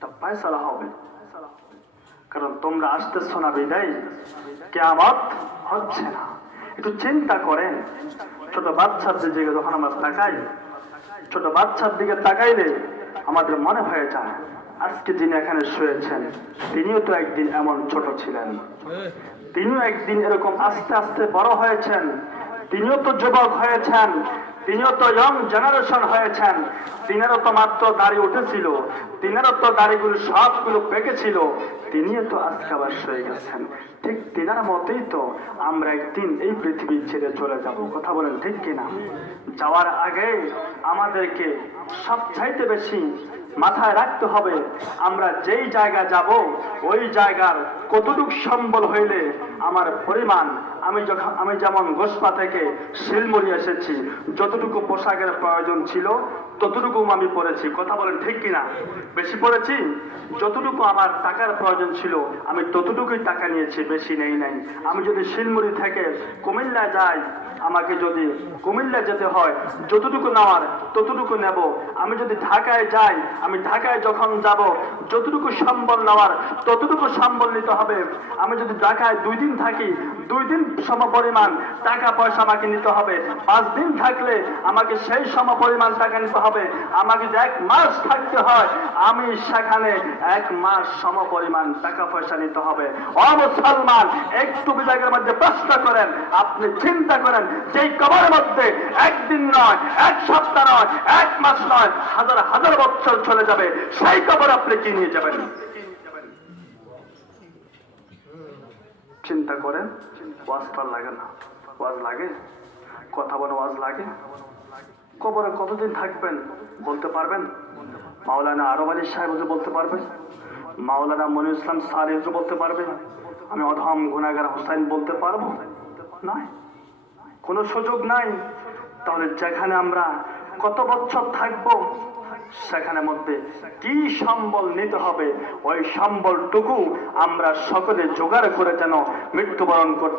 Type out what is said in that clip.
তা ফয়সালা হবে, কারণ তোমরা আসতেছ না বিদায় কিয়ামত হচ্ছে না। একটু চিন্তা করেন, ছোট বাচ্চার দিকে যখন আমরা তাকাই, ছোট বাচ্চার দিকে তাকাইলে আমাদের মনে হয়ে যায় আজকে যিনি এখানে শুয়েছেন তিনিও তো একদিন এমন ছোট ছিলেন, তিনিও একদিন এরকম আস্তে আস্তে বড় হয়েছেন, তিনিও তো যুবক হয়েছেন, তিনিও তো ইয়ং জেনারেশন হয়েছেন, তিনারও তো মাত্র দাড়ি উঠেছিল, তিনারও তো দাড়িগুলো সবগুলো পেকেছিল, তিনিও তো আজকে আবার শুয়ে গেছেন। ঠিক তিনার মতেই তো আমরা একদিন এই পৃথিবী ছেড়ে চলে যাব। কথা বলেন ঠিক কিনা? যাওয়ার আগে আমাদেরকে সবচাইতে বেশি মাথায় রাখতে হবে আমরা যেই জায়গা যাব ওই জায়গার কতটুক সম্বল হইলে আমার পরিমাণ, আমি যেমন গোসপা থেকে শিলমুড়ি এসেছি, যতটুকু পোশাকের প্রয়োজন ছিল ততটুকু আমি পরেছি। কথা বলেন ঠিক কিনা? বেশি পরেছি? যতটুকু আমার টাকার প্রয়োজন ছিল আমি ততটুকুই টাকা নিয়েছি, বেশি নেই নাই। আমি যদি শিলমুড়ি থেকে কুমিল্লা যাই, আমাকে যদি কুমিল্লা যেতে হয় যতটুকু নেওয়ার ততটুকু নেব। আমি যদি ঢাকায় যাই, আমি ঢাকায় যখন যাব যতটুকু সম্বল নেওয়ার ততটুকু সম্বল নিতে হবে। আমি যদি ঢাকায় 2 দিন থাকি, 2 দিন সম পরিমাণ টাকা পয়সা আমাকে নিতে হবে। 5 দিন থাকলে আমাকে সেই সম পরিমাণ টাকা নিতে হবে। আমাকে যদি 1 মাস থাকতে হয় আমি সেখানে 1 মাস সম পরিমাণ টাকা পয়সা নিতে হবে। ও মুসলমান, একটু জায়গার মধ্যে প্রশ্ন করেন, আপনি চিন্তা করেন যেই কবরের মধ্যে একদিন নয়, 1 সপ্তাহ নয়, 1 মাস নয়, হাজার হাজার বছর চলে যাবে, সেই কবর আপনি কি নিয়ে যাবেন? চিন্তা করেন। ওয়াজ তো লাগে না? ওয়াজ লাগে? কথা বলে ওয়াজ লাগে? কবরে কতদিন থাকবেন বলতে পারবেন? মাওলানা আরব আলী সাহেব বলতে পারবেন? মাওলানা মনির ইসলাম সালেহ বলতে পারবেন? আমি অধম গুনাহগার হোসেন বলতে পারবো? নয়, কোনো সুযোগ নাই। তাহলে যেখানে আমরা কত বছর থাকবো সেখানে মধ্যে কি সম্বল নিতে হবে, ওই সম্বলটুকু আমরা সকলে জোগাড় করে যেন মৃত্যুবরণ করতে